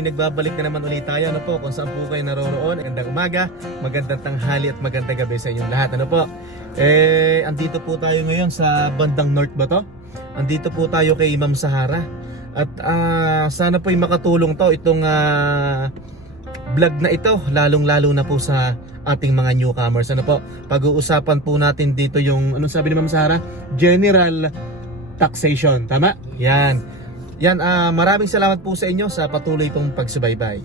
nagbabalik na naman ulit tayo. Ano po, kung saan po kayo naroroon. Magandang umaga, magandang tanghali at magandang gabi sa inyong lahat. Ano po? Andito po tayo ngayon sa bandang north ba to? Andito po tayo kay Ma'am Sahara. At sana po makatulong to itong vlog na ito, lalong-lalo na po sa ating mga newcomers. Ano po? Pag-uusapan po natin dito yung, anong sabi ni Ma'am Sahara? General taxation. Tama? Yan. Yan, maraming salamat po sa inyo sa patuloy pong pagsubaybay.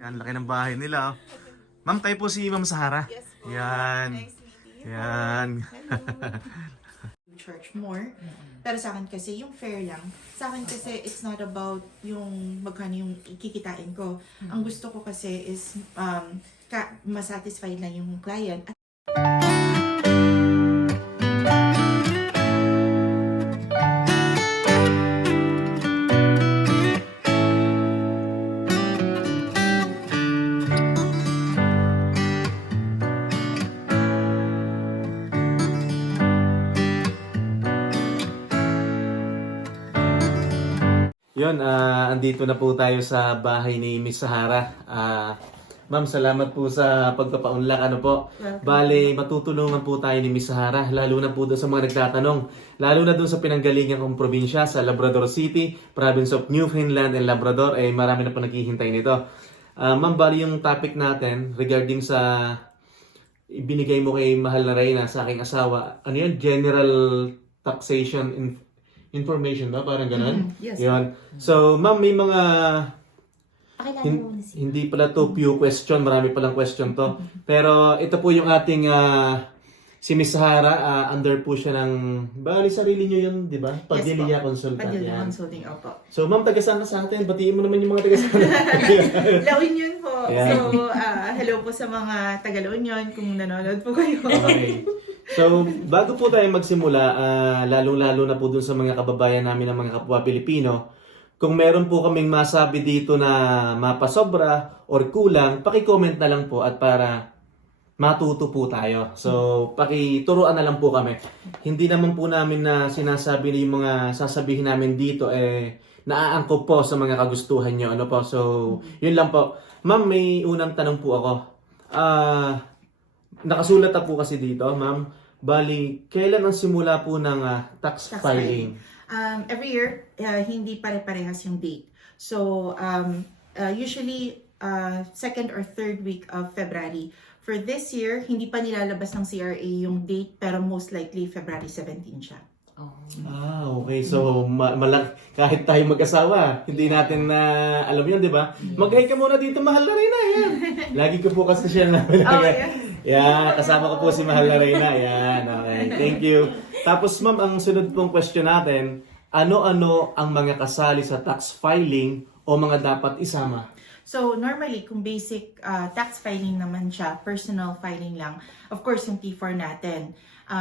Yan, laki ng bahay nila. Ma'am, kayo po si Ma'am Sahara? Yes po. Yan. Nice to meet you. Yan. Charge more. Pero sa akin kasi, yung fair lang. Sa akin kasi, it's not about yung magkano yung ikikitain ko. Ang gusto ko kasi is masatisfy na yung client. Yun, andito na po tayo sa bahay ni Miss Sahara. Ma'am, salamat po sa pagpapaunlak. Ano po? Bale, matutulungan po tayo ni Miss Sahara, lalo na po doon sa mga nagtatanong. Lalo na doon sa pinanggalingan kong probinsya, sa Labrador City, Province of Newfoundland and Labrador. Marami na po naghihintay nito. Ma'am, bali yung topic natin regarding sa ibinigay mo kay mahal na Reyna, sa aking asawa. Ano yun? General taxation information ba? Parang ganun? Yes. Yun. So, ma'am, may mga Pakilala mo na siya. hindi pala to few question, marami palang question to. Pero ito po yung ating si Miss Sahara, under po siya ng, bali sarili nyo yun, di ba? Padilla Consultant. Padilla Yan. Consulting, opo. So, ma'am, taga-saan ka sa atin? Batiin mo naman yung mga taga-saan. La Union po. Ayan. So, hello po sa mga taga La Union kung nanonood po kayo. Okay. So, bago po tayo magsimula, lalong-lalo na po dun sa mga kababayan namin ng mga kapwa Pilipino, kung meron po kaming masabi dito na mapasobra or kulang, paki-comment na lang po at para matuto po tayo. So, pakituruan na lang po kami. Hindi naman po namin na sinasabi na yung mga sasabihin namin dito naaangkop po sa mga kagustuhan nyo. Ano po? So, yun lang po. Ma'am, may unang tanong po ako. Nakasulat na po kasi dito, ma'am. Bali, kailan ang simula po ng tax filing? Every year, hindi pare-parehas yung date. So, usually, second or third week of February. For this year, hindi pa nilalabas ng CRA yung date, pero most likely February 17 siya. Oh. Okay. So, kahit tayo mag-asawa, hindi natin na alam yun, di ba? Mag-hi ka muna dito, mahal na Reyna. Yan. Lagi ko po kasi siya na. Yan, kasama ko po si mahal na Reyna. Yan, okay. Thank you. Tapos, ma'am, ang sunod pong question natin, ano-ano ang mga kasali sa tax filing o mga dapat isama? So, normally, kung basic tax filing naman siya, personal filing lang, of course, yung T4 natin.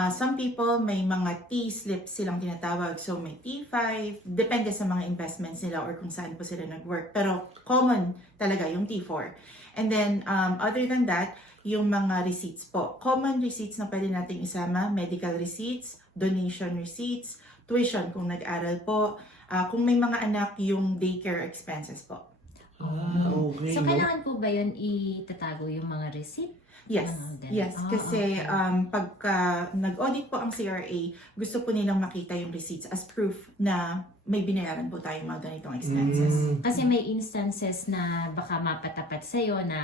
Some people, may mga T-slips silang tinatawag. So, may T5, depende sa mga investments nila or kung saan po sila nag-work. Pero, common talaga yung T4. And then, other than that, yung mga receipts po. Common receipts na pwede nating isama, medical receipts, donation receipts, tuition kung nag-aral po, kung may mga anak, yung daycare expenses po. Okay. So, kailangan po ba yun itatago yung mga receipt? Yes, yes. Kasi okay. Pagka nag-audit po ang CRA, gusto po nilang makita yung receipts as proof na may binayaran po tayong mga ganitong expenses. Kasi may instances na baka mapatapat sa'yo na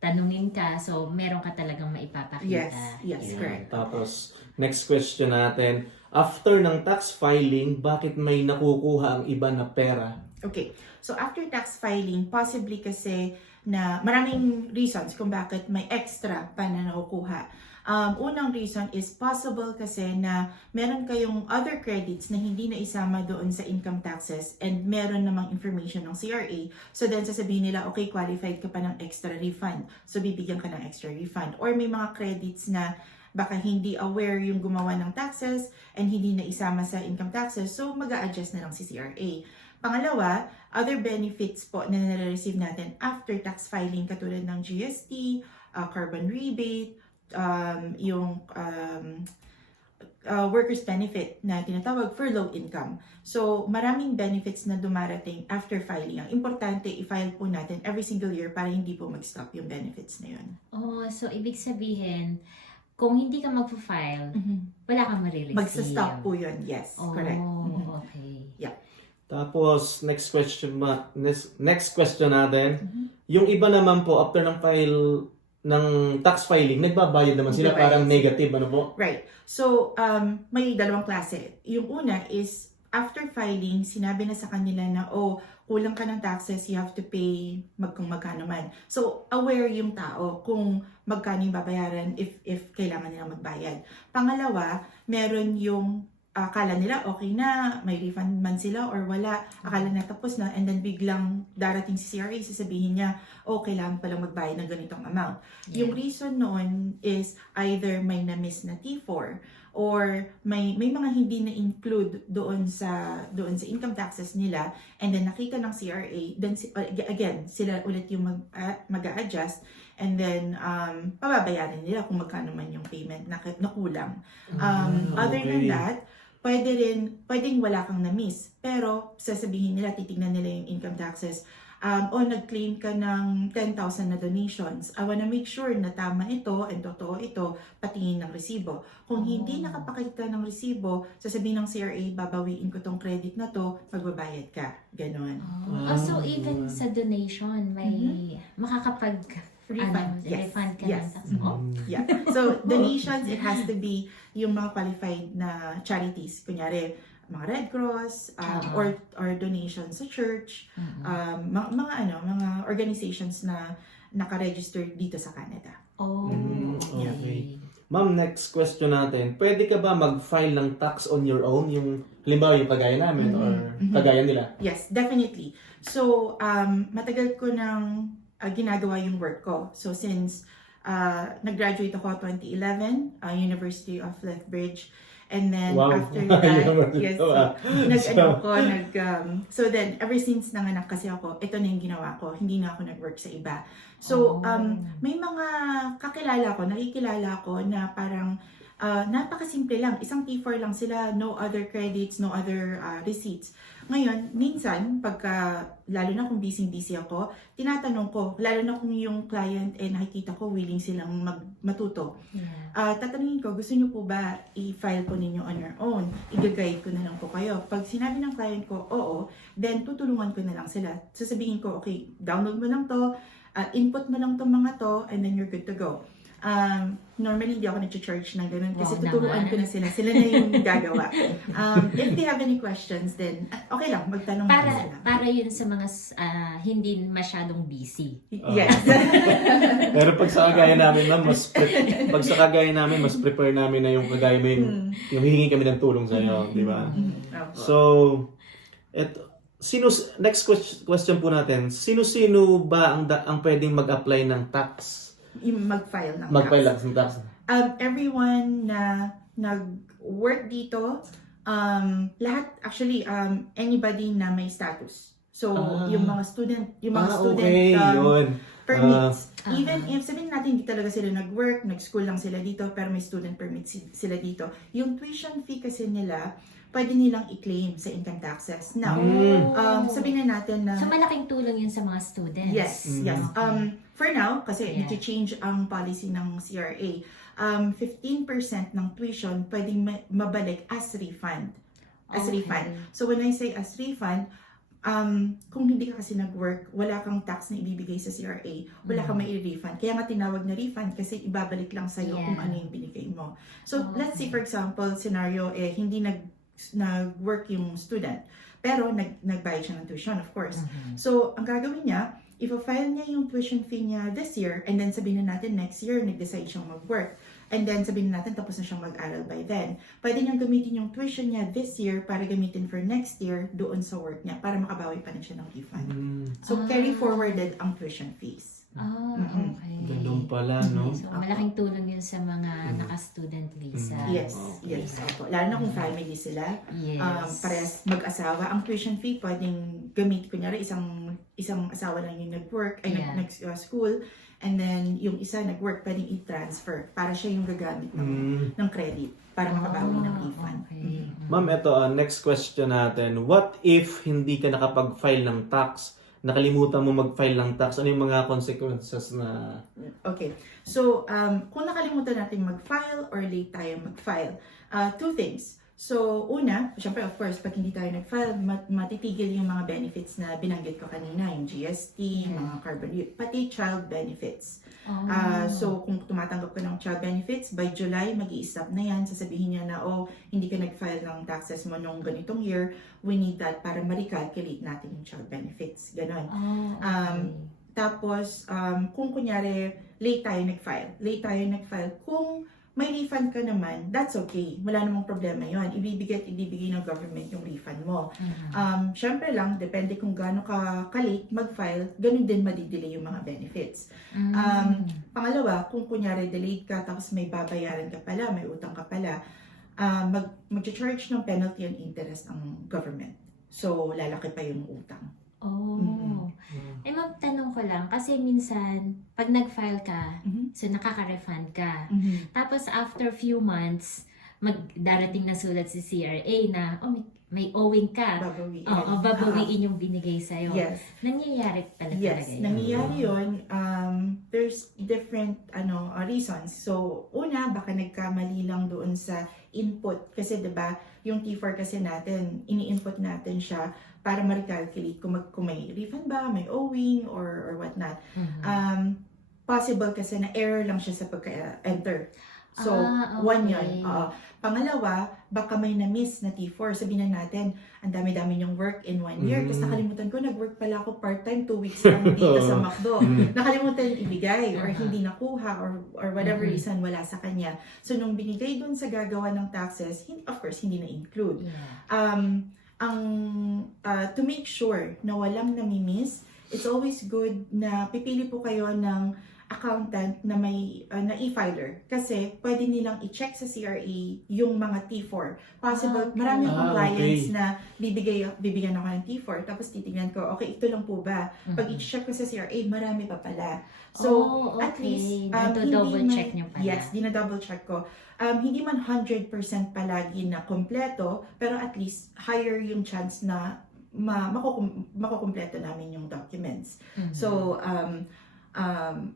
tanungin ka, so meron ka talagang maipapakita. Yes, Yeah. correct. Tapos, next question natin. After ng tax filing, bakit may nakukuha ang iba na pera? Okay. So, after tax filing, possibly kasi na maraming reasons kung bakit may extra pa na nakukuha. Unang reason is possible kasi na meron kayong other credits na hindi na isama doon sa income taxes and meron namang information ng CRA. So then sasabihin nila, okay, qualified ka pa ng extra refund. So bibigyan ka ng extra refund. Or may mga credits na baka hindi aware yung gumawa ng taxes and hindi na isama sa income taxes. So mag-a-adjust na lang si CRA. Pangalawa, other benefits po na nare-receive natin after tax filing katulad ng GST, carbon rebate, yung workers benefit na tinatawag for low income. So, maraming benefits na dumarating after filing. Ang importante, i-file po natin every single year para hindi po mag-stop yung benefits na yun. Oh, so ibig sabihin, kung hindi ka magpa-file, wala kang marireceive. Magsa-stop po yun, yes, Oh, correct. okay. Tapos, next question natin. Yung iba naman po, after ng file ng tax filing, nagbabayad naman sila, Nagbabayad parang sila. negative, ano po? Right. So, may dalawang klase. Yung una is, after filing, sinabi na sa kanila na, oh, kulang ka ng taxes, you have to pay kung magkano man. So, aware yung tao kung magkano yung babayaran if kailangan nila magbayad. Pangalawa, meron yung akala nila okay na, may refund man sila or wala, akala na tapos na, and then biglang darating si CRA, sasabihin niya, oh, kailangan palang magbayad ng ganitong amount. Yeah. Yung reason noon is either may na-miss na T4 or may mga hindi na-include doon sa income taxes nila, and then nakita ng CRA, then again, sila ulit yung mag-a-adjust, and then pababayaran nila kung magkano man yung payment na kulang. Other than that, pwedeng wala kang na-miss, pero sasabihin nila, titignan nila yung income taxes, nag-claim ka ng 10,000 na donations. I wanna make sure na tama ito and totoo ito, patingin ng resibo. Kung hindi nakapakita ng resibo, sasabihin ng CRA, babawiin ko tong credit na to, magbabayad ka. Ganon. So even sa donation, may makakapag Refund. Yes. refund ka Yes. ng tax mo? Yeah. So, donations, it has to be yung mga qualified na charities. Kunyari, mga Red Cross, or donations sa church, mga organizations na naka-register dito sa Canada. Oh, Okay. Ma'am, next question natin. Pwede ka ba mag-file ng tax on your own? Yung, halimbawa, yung kagaya namin or kagaya nila? Yes, definitely. So, matagal ko nang ginagawa yung work ko. So, since nag-graduate ako 2011, University of Lethbridge, and then after that, yes, so then, ever since nanganak kasi ako, ito na yung ginawa ko. Hindi na ako nag-work sa iba. So, may mga nakikilala ko na parang napakasimple lang. Isang T4 lang sila, no other credits, no other receipts. Ngayon, minsan, lalo na kung busy ako, tinatanong ko, lalo na kung yung client, nakikita ko, willing silang matuto. Yeah. Tatanungin ko, gusto niyo po ba i-file po ninyo on your own? I-guide ko na lang po kayo. Pag sinabi ng client ko, oo, then tutulungan ko na lang sila. Sasabihin ko, okay, download mo lang to, input mo lang to mga to, and then you're good to go. Normally, hindi ako nag-charge ng ganun kasi tuturuan ko na sila. Sila na yung gagawa. If they have any questions, then okay lang, magtanong na sila. Para yun sa mga hindi masyadong busy. Yes. Pero pag sa kagaya namin, ma'am, mas prefer namin na yung kagaya mo yung hihingi kami ng tulong sa iyo, di ba? So, next question po natin, sino-sino ba ang pwedeng mag-apply ng tax? Yung mag-file ng tax. Everyone na nag-work dito, lahat actually anybody na may status. So yung mga student permits, even if sabihin natin hindi talaga sila nag-work, nag-school lang sila dito pero may student permits sila dito. Yung tuition fee kasi nila pwede nilang i-claim sa income taxes. Now, sabihin na natin na So malaking tulong yun sa mga students. yes. Okay. For now, kasi nag-change ang policy ng CRA, 15% ng tuition pwedeng mabalik as refund. So when I say as refund, kung hindi ka kasi nag-work, wala kang tax na ibibigay sa CRA, wala kang mai-refund. Kaya nga tinawag na refund kasi ibabalik lang sa'yo kung ano yung binigay mo. So let's say for example, scenario, hindi nag-work yung student, pero nagbayad siya ng tuition, of course. So ang gagawin niya, i-file niya yung tuition fee niya this year, and then sabihin na natin next year, nag-decide siyang mag-work. And then sabihin natin tapos na siyang mag-aral by then. Pwede niyang gamitin yung tuition niya this year para gamitin for next year doon sa work niya para makabawi pa rin siya ng refund. So carry forwarded ang tuition fees. Okay. Ganun pala, no? So malaking tulong yun sa mga naka-student visa. Yes. Opo. Lalo na kung family sila. Yes. Parehas mag-asawa. Ang tuition fee pwedeng gamit, kunyari isang asawa lang yung nag-work, nag-school, and then yung isa nag-work, pwedeng i-transfer para siya yung gagamit ng credit. para makabawi ng refund. Okay. Ma'am, ito, next question natin. What if hindi ka nakapag-file ng tax? Nakalimutan mo mag-file ng tax? Ano yung mga consequences na... Okay. So, kung nakalimutan natin mag-file or late tayo mag-file, two things. So, una, syempre of course, pag hindi tayo nag-file, matitigil yung mga benefits na binanggit ko kanina, yung GST, mga carbon, pati child benefits. So, kung tumatanggap ka ng child benefits, by July, mag-i-stop na yan. Sasabihin niya na, oh, hindi ka nag-file ng taxes mo nung ganitong year, we need that para ma-recalculate natin yung child benefits. Ganon. Tapos, kung kunyari, late tayo nag-file, kung may refund ka naman, that's okay. Wala namang problema yon. Ibibigay ng government yung refund mo. Syempre lang, depende kung gaano ka-late mag-file, ganun din madidelay yung mga benefits. Pangalawa, kung kunyari delayed ka, tapos may babayaran ka pala, may utang ka pala, mag-charge ng penalty and interest ang government. So, lalaki pa yung utang. Eh, ma'am, tanong ko lang, kasi minsan, pag nag-file ka, so nakaka-refund ka. Tapos, after few months, darating na sulat si CRA na, may owing ka. Babawiin. Babawiin yung binigay sa'yo. Yes. Nangyayari talaga yun. Nangyayari yun. There's different reasons. So, una, baka nagkamali lang doon sa input. Kasi 'di ba yung T4 kasi natin, ini-input natin siya para ma-recalculate kung may refund ba, may owing, or what not. Possible kasi na error lang siya sa pagka-enter. So, one yun. Pangalawa, baka may na-miss na T4. Sabihin na natin, ang dami-dami niyong work in 1 year. Tapos nakalimutan ko, nag-work pala ako part-time 2 weeks lang dito sa McDo. Nakalimutan ibigay or hindi nakuha or whatever reason wala sa kanya. So, nung binigay dun sa gagawa ng taxes, of course, hindi na-include. To make sure na walang nami-miss, it's always good na pipili po kayo ng accountant na may na e-filer kasi pwede nilang i-check sa CRA yung mga T4. Possible, marami akong clients na bibigyan ako ng T4 tapos titingnan ko, okay, ito lang po ba? Pag i-check ko sa CRA, marami pa pala. So, at least, double check niyo pala. Yes, dina-double check ko. Hindi man 100% palagi na kompleto, pero at least higher yung chance na makukumpleto namin yung documents. So,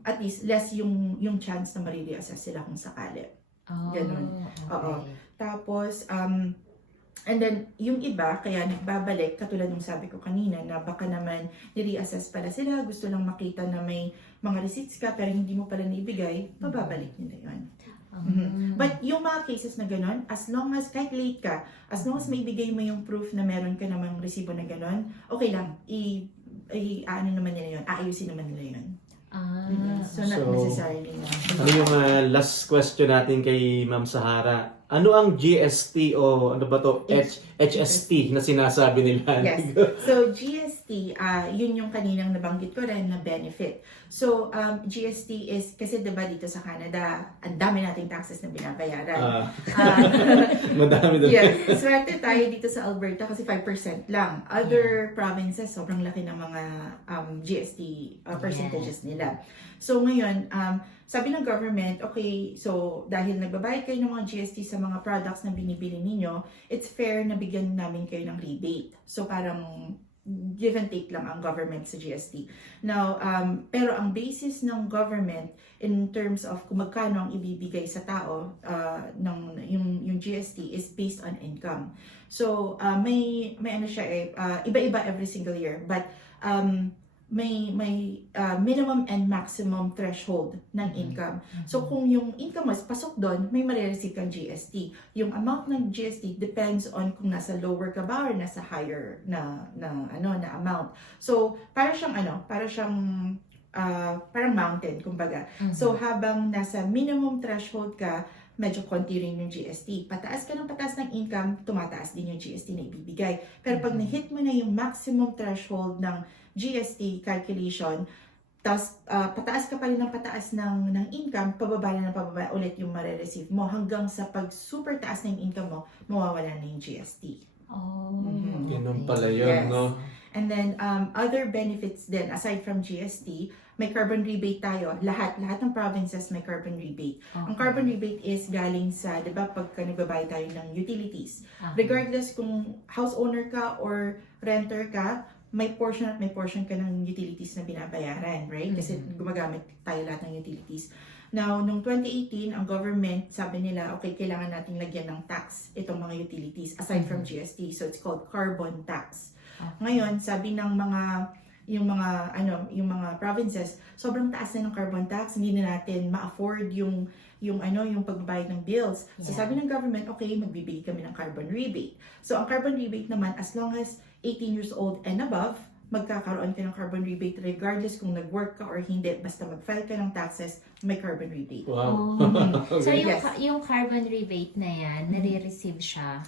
at least less yung chance na ma-reassess sila kung sakali. Ganun. Oo. Tapos, and then, yung iba, kaya nagbabalik, katulad ng sabi ko kanina, na baka naman ni-reassess pala sila, gusto lang makita na may mga receipts ka, pero hindi mo pala naibigay, mababalik nila yun. But yung mga cases na gano'n, as long as, kahit late ka, as long as may bigay mo yung proof na meron ka namang resibo na gano'n, okay lang, ano naman nila yun, aayusin naman nila yun. So, not necessarily na. Ano yung last question natin kay Ma'am Sahara? Ano ang GST o ano ba to? HST na sinasabi nila? Yes. So, GST, yun yung kaninang nabanggit ko rin na benefit. So, GST is, kasi diba dito sa Canada, ang dami nating taxes na binabayaran. Madami doon. Yes. Swerte tayo dito sa Alberta kasi 5% lang. Other provinces, sobrang laki ng mga GST percentages nila. So, ngayon, sabi ng government, okay, so dahil nagbabayad kayo ng mga GST sa mga products na binibili ninyo, it's fair na bigyan namin kayo ng rebate. So parang give and take lang ang government sa GST. Now, pero ang basis ng government in terms of kung magkano ang ibibigay sa tao yung GST is based on income. So may ano siya iba-iba every single year, but may minimum and maximum threshold ng income. So kung yung income mo is pasok doon, may marireceive kang GST. Yung amount ng GST depends on kung nasa lower ka ba or nasa higher na amount. So parang mountain kumbaga. So habang nasa minimum threshold ka, medyo konti rin yung GST. Pataas ka ng pataas ng income, tumataas din yung GST na ibibigay. Pero pag na-hit mo na yung maximum threshold ng GST calculation, tapos pataas ka pa rin ng pataas ng income, pababa ulit yung marireceive mo hanggang sa pag super taas na yung income mo, mawawala na yung GST. Ganun pala yun, Yes. no? And then, other benefits din, aside from GST, may carbon rebate tayo. Lahat ng provinces may carbon rebate. Ang carbon rebate is galing sa, di ba, pagka nagbabayad tayo ng utilities. Regardless kung house owner ka or renter ka, may portion ka ng utilities na binabayaran, right? Kasi gumagamit tayo lahat ng utilities. Now, noong 2018, ang government, sabi nila, okay, kailangan nating lagyan ng tax itong mga utilities aside from GST. So, it's called carbon tax. Ngayon, sabi ng yung mga provinces, sobrang taas na ng carbon tax, hindi na natin ma-afford yung pagbabayad ng bills. So, sabi ng government, okay, magbibigay kami ng carbon rebate. So, ang carbon rebate naman, as long as 18 years old and above, magkakaroon ka ng carbon rebate regardless kung nag-work ka or hindi, basta mag-file ka ng taxes, may carbon rebate. Wow. So, Yes. yung carbon rebate na yan, nare-receive siya.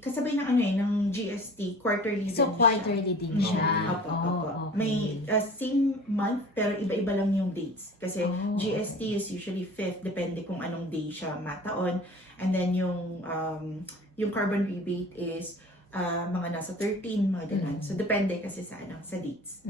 Kasabay ng GST, quarterly din So, siya. quarterly din siya. Opo. Okay. May same month, pero iba-iba lang yung dates. Kasi Oh, GST is usually 5th, depende kung anong day siya mataon. And then yung carbon rebate is mga nasa 13, mga ganun. So, depende kasi sa dates.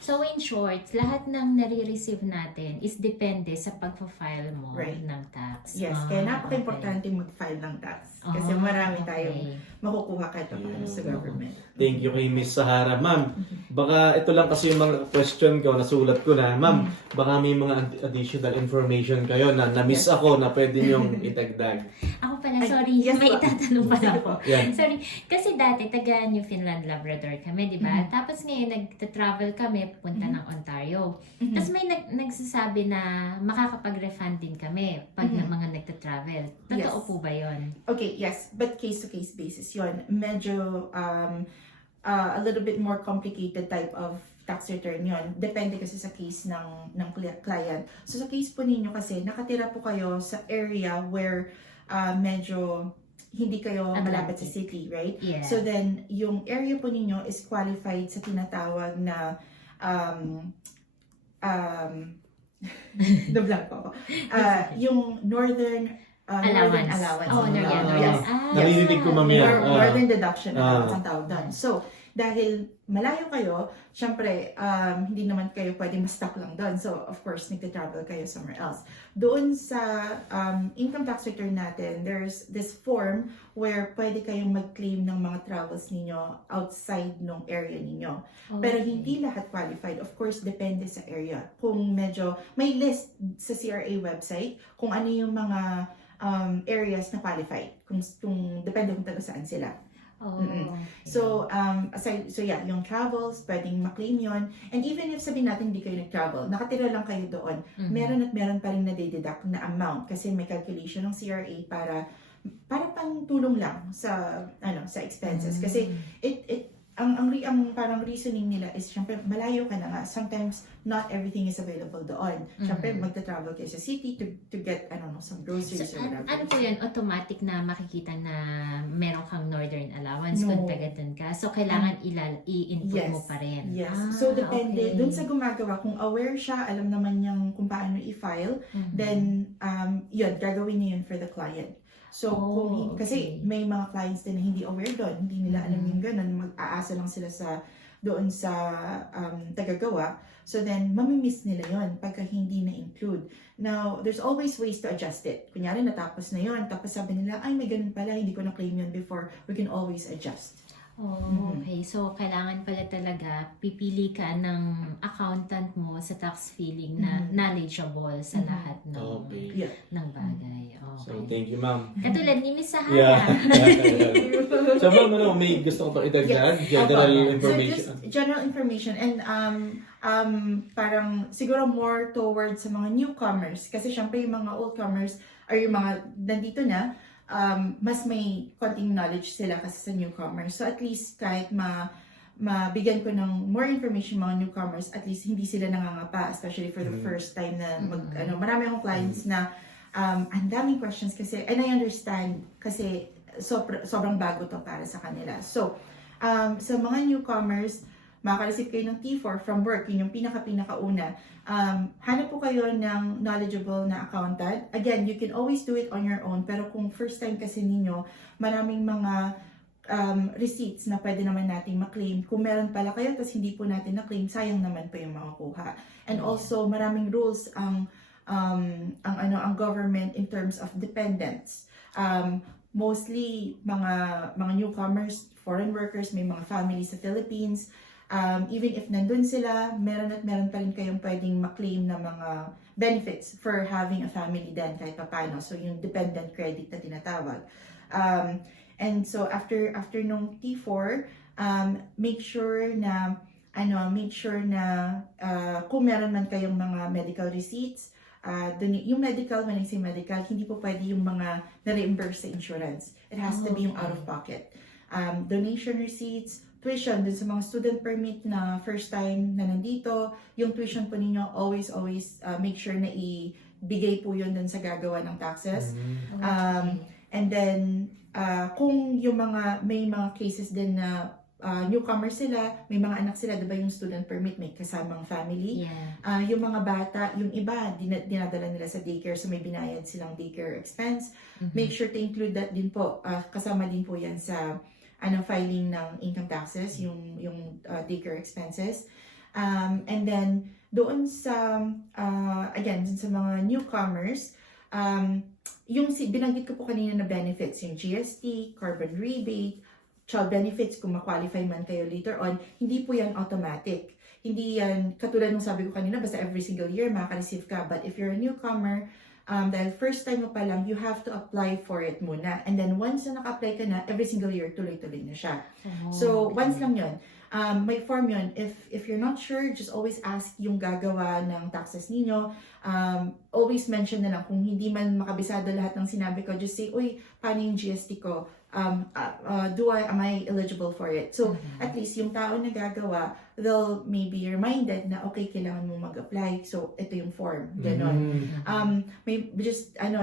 So, in short, lahat ng nare-receive natin is depende sa pagpa-file mo Right. ng tax. Yes, kaya napaka-importante mag-file ng tax. Kasi marami tayong makukuha kahit paano sa government. Thank you kay Miss Sahara. Ma'am, baka ito lang kasi yung mga question ko, nasulat ko na. Ma'am, baka may mga additional information kayo na na-miss ako na pwede niyong itagdag. Ako pala, Ay, sorry, yes may po. itatanong pala ako. Yan. Sorry, kasi dati taga Newfoundland Labrador kami, di ba? Tapos ngayon nagta-travel kami papunta ng Ontario. Tapos may nagsasabi na makakapag-refund din kami pag na mga nagta-travel. Totoo Yes. po ba 'yon? Okay, yes, but case-to-case basis yon. Medyo a little bit more complicated type of tax return yon. Depende kasi sa case ng client. So sa case po ninyo kasi, nakatira po kayo sa area where medyo hindi kayo malapit sa city, right? Yeah. So then, yung area po ninyo is qualified sa tinatawag na nablank po ako. Yung Northern Allowance. Oh, Northern Yes. Naririnig ko, ma'am, yan. Northern deduction ang tawag doon. So, dahil malayo kayo, syempre, hindi naman kayo pwedeng ma-stuck lang doon. So, of course, nagte-travel kayo somewhere else. Doon sa income tax return natin, there's this form where pwede kayong mag-claim ng mga travels ninyo outside ng area ninyo. Pero hindi lahat qualified. Of course, depende sa area. Kung medyo, may list sa CRA website kung ano yung mga areas na qualified. Kung depende kung taga saan sila. Okay. So, yung travels, pwedeng maklaim yon. And even if sabihin natin hindi kayo nag-travel, nakatira lang kayo doon, meron pa rin na-deduct na amount kasi may calculation ng CRA para pang tulong lang sa expenses. Kasi ang parang reasoning nila is syempre malayo ka na nga. Sometimes not everything is available doon. Syempre magta-travel kayo sa city to get some groceries or whatever. Ano po yun? Automatic na makikita na meron kang Northern Allowance kung taga dun ka. So, kailangan i-input mo pa rin. Yes. So, depende. Okay. Dun sa gumagawa, kung aware siya, alam naman niyang kung paano i-file, then, gagawin niya yun for the client. So, kasi may mga clients din na hindi aware doon, hindi nila alam yung ganun, mag-aasa lang sila doon sa tagagawa. So then, mamimiss nila yon pagka hindi na-include. Now, there's always ways to adjust it. Kunyari, natapos na yon, tapos sabi nila, ay, may ganun pala, hindi ko na-claim yun before. We can always adjust. Okay. So, kailangan pala talaga pipili ka ng accountant mo sa tax filing na knowledgeable sa lahat ng bagay. Okay. So, thank you, ma'am. Katulad ni Miss Sahara. Yeah. So, ma'am, may gusto ko pa itagdag? General information. So, just general information and parang siguro more towards sa mga newcomers. Kasi syempre yung mga oldcomers or yung mga nandito na, mas may konting knowledge sila kasi sa newcomers. So at least kahit mabigyan ko ng more information mga newcomers, at least hindi sila nangangapa, especially for the first time na marami akong clients na ang daming questions kasi, and I understand kasi sobrang bago to para sa kanila. So sa mga newcomers, makaka-receive kayo ng T4 from work, yun yung pinaka-una. Hanap po kayo ng knowledgeable na accountant. Again, you can always do it on your own, pero kung first time kasi ninyo, maraming mga receipts na pwede naman nating maklaim. Kung meron pala kayo tapos hindi po natin na-claim, sayang naman po yung makukuha. And also, maraming rules ang government in terms of dependents. Mostly mga newcomers, foreign workers, may mga families sa Philippines. Even if nandun sila, meron pa rin kayong pwedeng maklaim na mga benefits for having a family din kahit papano. So yung dependent credit na tinatawag. And so after nung T4, make sure na kung meron man kayong mga medical receipts, yung medical, when I say medical, hindi po pwede yung mga na-reimburse sa insurance. It has to be yung out of pocket. Donation receipts, tuition dun sa mga student permit na first time na nandito, yung tuition po ninyo, always make sure na ibigay po yun dun sa gagawa ng taxes. And then, kung may mga cases din na newcomer sila, may mga anak sila, diba yung student permit, may kasamang family. Yeah. Yung mga bata, yung iba, dinadala nila sa daycare, so may binayad silang daycare expense. Make sure to include that din po. Kasama din po yan sa filing ng income taxes, yung daycare expenses. And then, doon sa, again, dun sa mga newcomers, yung binanggit ko po kanina na benefits, yung GST, carbon rebate, child benefits, kung ma-qualify man kayo later on, hindi po yan automatic. Hindi yan, katulad nung sabi ko kanina, basta every single year makaka-receive ka. But if you're a newcomer, dahil first time mo pa lang, you have to apply for it muna. And then once na naka-apply ka na, every single year, tuloy-tuloy na siya. So, once lang yun. May form yun. If you're not sure, just always ask yung gagawa ng taxes ninyo. Always mention na lang, kung hindi man makabisado lahat ng sinabi ko, just say, uy, paano yung GST ko? Am I eligible for it? So, at least yung tao na gagawa, they'll maybe reminded na, okay, kailangan mo mag-apply. So, ito yung form. Ganon.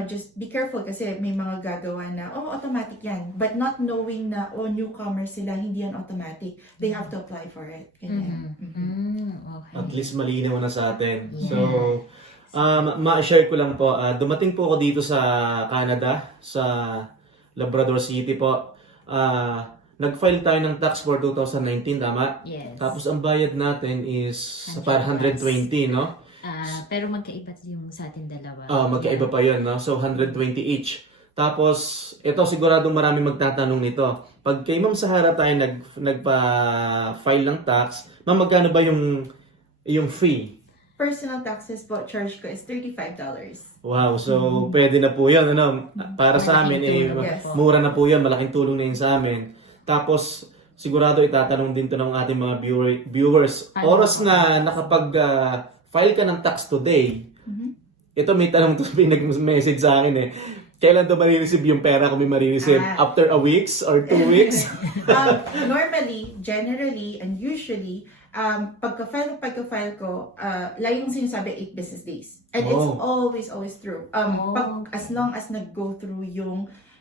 Just be careful kasi may mga gagawa na, automatic yan. But not knowing na, newcomer sila, hindi yan automatic. They have to apply for it. Ganyan. Okay. At least malinaw na sa atin. Yeah. So, ma-share ko lang po, dumating po ako dito sa Canada, sa Labrador City po. Nag-file tayo ng tax for 2019, tama? Yes. Tapos ang bayad natin is sa 120, no? Pero magkaiba yung sa atin dalawa. Magkaiba pa yun, no? So 120 each. Tapos, ito siguradong marami magtatanong nito. Pag kay Ma'am Sahara tayo nagpa-file ng tax, ma'am, magkano ba yung fee? Personal taxes po, charge ko is $35. Wow, so pwede na po yun, ano? Para sa amin, Yes. mura na po yun, malaking tulong na yun sa amin. Tapos, sigurado itatanong din to ng ating mga viewers. Oras na nakapag-file ka ng tax today, ito may tanong to, nag-message sa akin eh. Kailan to marireceive yung pera kung may marireceive? After a weeks or 2 weeks? Normally, generally, and usually, pagka-file ko, laging sinasabi 8 business days. And it's always true. As long as nag-go through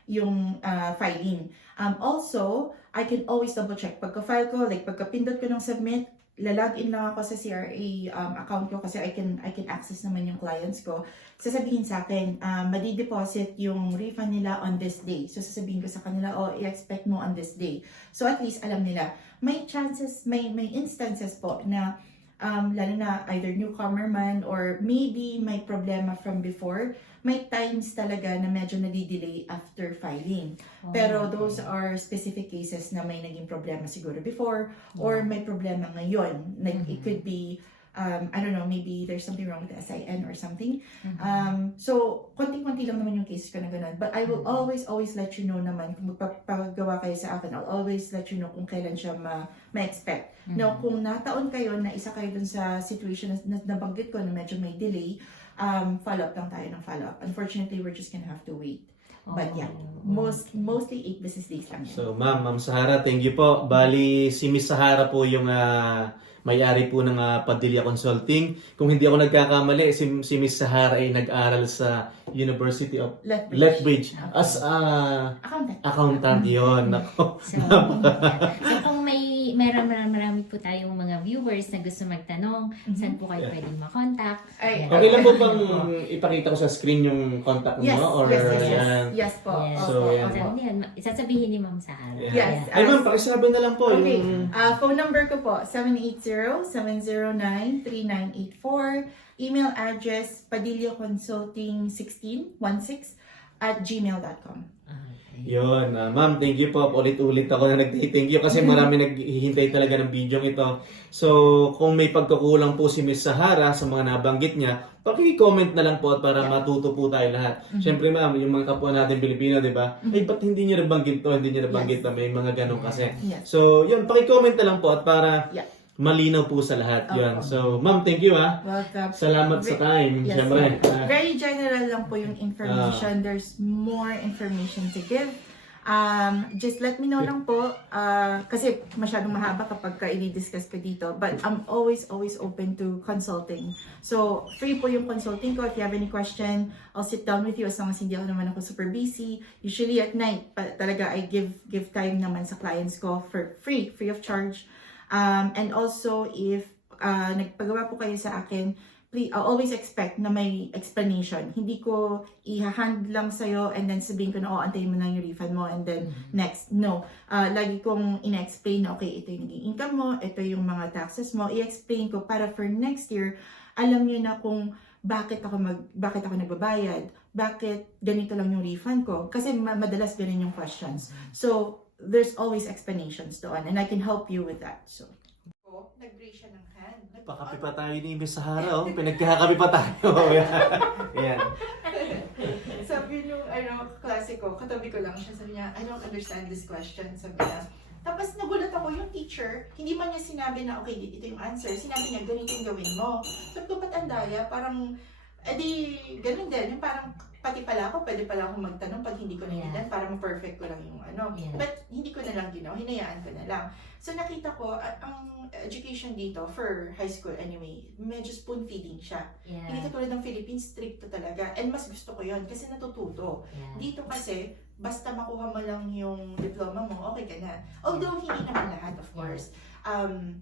yung filing. Also, I can always double check. Pagka-file ko, like pagka-pindot ko ng submit, lalagin lang ako sa CRA account ko kasi I can access naman yung clients ko. Sasabihin sa akin, madi-deposit yung refund nila on this day. So sasabihin ko sa kanila, i-expect mo on this day. So at least alam nila. May chances, may instances po na lalo na either newcomer man or maybe may problema from before, may times talaga na medyo nadi-delay after filing. Pero those are specific cases na may naging problema siguro before or may problema ngayon. Like it could be, I don't know, maybe there's something wrong with the SIN or something. So, konting-konti lang naman yung cases ko na ganun. But I will always let you know naman, kung magpapagawa kayo sa akin, I'll always let you know kung kailan siya ma-expect. Now, kung nataon kayo na isa kayo dun sa situation na nabanggit ko na medyo may delay, follow-up lang tayo ng follow-up. Unfortunately, we're just gonna have to wait. But yeah, mostly 8 business days lang yan. So, Ma'am Sahara, thank you po. Bali, si Miss Sahara po yung may-ari po ng Padilla Consulting. Kung hindi ako nagkakamali, si Miss Sahara ay nag-aral sa University of Lethbridge as accountant yun. Nako. So kung may marami po tayong mga viewers na gusto magtanong. Saan po kayo pwedeng makontak? Ay, Okay lang po bang ipakita ko sa screen yung contact mo? Yes, Or yes. Yes po. Yes. So, Opo, yan. opo. Sabi niya, isasabihin ni Ma'am Sahara. Yes. Ay ma'am, pakisabi na lang po. Okay. Yung... Phone number ko po, 780-709-3984. Email address, padilloconsulting1616@gmail.com. Yun, ma'am, thank you po. Ulit-ulit ako na nag-thank you kasi marami naghihintay talaga ng video ito. So, kung may pagkukulang po si Miss Sahara sa mga nabanggit niya, paki-comment na lang po at para matuto po tayo lahat. Siyempre ma'am, yung mga kapwa natin Pilipino, di ba? Ay, ba't hindi niyo nabanggit to? Hindi niyo nabanggit to? May mga ganun kasi. Yes. So, yun, paki-comment na lang po at para Yeah. malinaw po sa lahat. Yun. So, ma'am, thank you Welcome. Salamat sa time. Yes, Siyempre. very general lang po yung information. There's more information to give. Just let me know lang po. Kasi masyadong mahaba kapag i-discuss ko dito. But I'm always open to consulting. So, free po yung consulting ko. If you have any question, I'll sit down with you as long as hindi ako naman ako super busy. Usually at night, talaga I give time naman sa clients ko for free of charge. And also, if nagpagawa po kayo sa akin, please, I'll always expect na may explanation. Hindi ko i-hand lang sa'yo and then sabihin ko na, antayin mo lang yung refund mo and then next. No. Lagi kong ina-explain na, okay, ito yung naging income mo, ito yung mga taxes mo. I-explain ko para for next year, alam nyo na kung bakit ako nagbabayad, bakit ganito lang yung refund ko. Kasi madalas ganun yung questions. So, there's always explanations doon and I can help you with that. So, nag-raise siya ng hand. Pakapi pa tayo ni Miss Sahara, oh. Pinagkakapi pa tayo. Yan. Sabi nung klase ko, katabi ko lang siya, sabi niya, I don't understand this question, sabi niya. Tapos nagulat ako, yung teacher, hindi man niya sinabi na, okay, ito yung answer. Sinabi niya, ganito yung gawin mo. Sabi ko, ba't ang daya? Parang, ganun din. Yung parang, pati pala ako, pwede pala akong magtanong pag hindi ko naintindihan para ma-perfect ko lang yung Yeah. But hindi ko na lang ginawa, hinayaan ko na lang. So nakita ko, ang education dito for high school anyway, medyo spoon feeding siya. Yeah. Hindi katulad ng Philippines, stricto talaga. And mas gusto ko yon kasi natututo. Yeah. Dito kasi, basta makuha mo lang yung diploma mo, okay ka na. Although hindi naman lahat, of course. I'm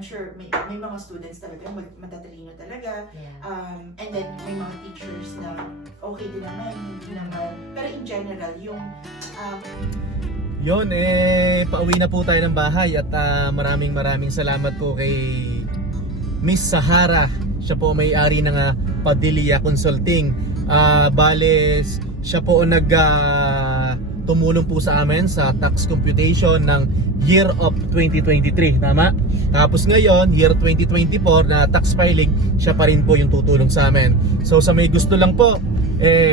sure may mga students talaga matatalino talaga. Yeah. And then may mga teachers na okay din naman, hindi naman. Pero in general, yung Yun, pauwi na po tayo ng bahay at maraming salamat po kay Miss Sahara. Siya po may-ari ng Padilla Consulting. Bale, siya po tumulong po sa amin sa tax computation ng year of 2023, tama? Tapos ngayon, year 2024 na tax filing, siya pa rin po yung tutulong sa amin. So sa may gusto lang po,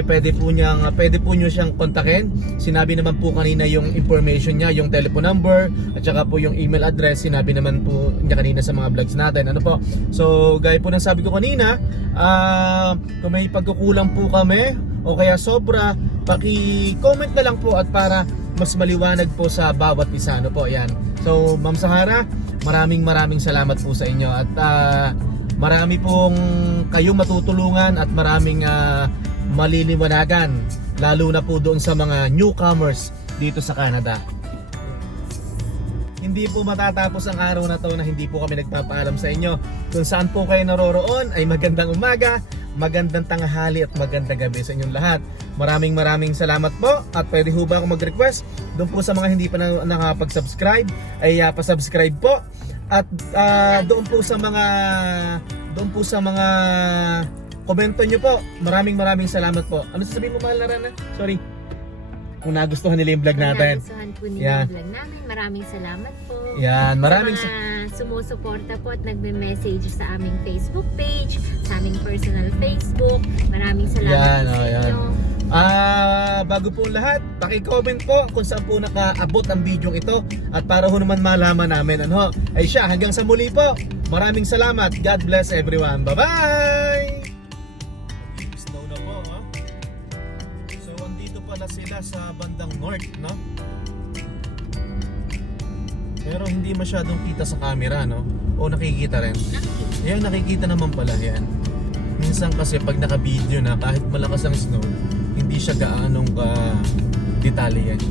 pwede po nyo siyang kontakin. Sinabi naman po kanina yung information niya, yung telephone number, at saka po yung email address, sinabi naman po niya kanina sa mga vlogs natin. Ano po? So, gaya po ng sabi ko kanina, kung may pagkukulang po kami, o kaya sobra, paki-comment na lang po at para mas maliwanag po sa bawat isa. Ano po? Yan. So, Ma'am Sahara, maraming salamat po sa inyo at marami pong kayong matutulungan at maraming maliliwanagan, lalo na po doon sa mga newcomers dito sa Canada. Hindi po matatapos ang araw na to na hindi po kami nagpapaalam sa inyo. Kung saan po kayo naroroon ay magandang umaga, magandang tanghali at magandang gabi sa inyong lahat. Maraming salamat po at pwede ho ba ako mag-request doon po sa mga hindi pa nakapag-subscribe ay pa-subscribe po at doon po sa mga komento nyo po. Maraming salamat po. Ano sasabihin mo, mahal na Rana? Sorry. Kung nagustuhan nila yung vlog natin. Nagustuhan po nila yung vlog namin. Maraming salamat po. Yan, maraming sa mga sumusuporta po at nagme-message sa aming Facebook page, sa aming personal Facebook. Maraming salamat Yan, sa inyo. Bago po lahat, paki-comment po kung saan po nakaabot ang video ito at para ho naman malaman namin ay siya. Hanggang sa muli po. Maraming salamat. God bless everyone. Bye-bye! Snow na po, ha? So, andito pala sila sa bandang north, no? Pero hindi masyadong kita sa camera, no? O nakikita rin? Ayan, nakikita naman pala yan. Minsan kasi pag naka-video na, kahit malakas ang snow, hindi siya gaanong ka-detalye yan.